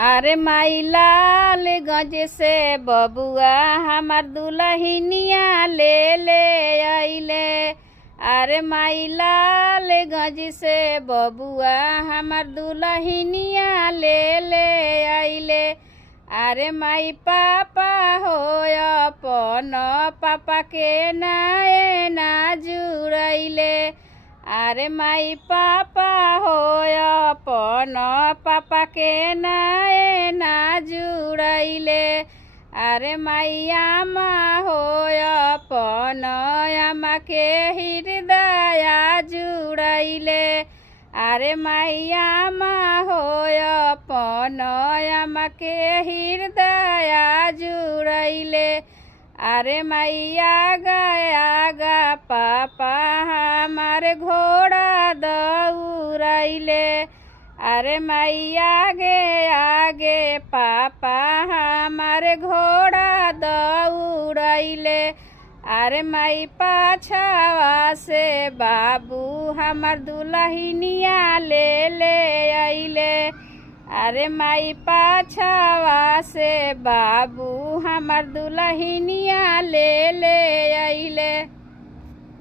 अरे माई लाल गंज से बबुआ हमार दुल्हनिया ले ले अइले। अरे माई लाल गंज से बबुआ हमार दुल्हनिया ले ले अइले। अरे माई पापा हो अपन पापा के नाए ना जुड़ैले। अरे माई पापा हो अपन पापा के नाए ना जुड़ैले। अरे माई आमा हो अपन आमा के हृदय जुड़ैले। अरे माई आमा हो अपन आमा के हृदय जुड़ैले। अरे माई आगा पापा हमारे घोड़ा दौड़ैले। अरे माई आगे आगे पापा हमारे घोड़ा दौड़ैले। अरे माई पाछावा से बाबू हमार दुल्हनिया ले ले अइले। अरे माई पाछावा से बाबू हमार दुल्हनिया ले ले अइले।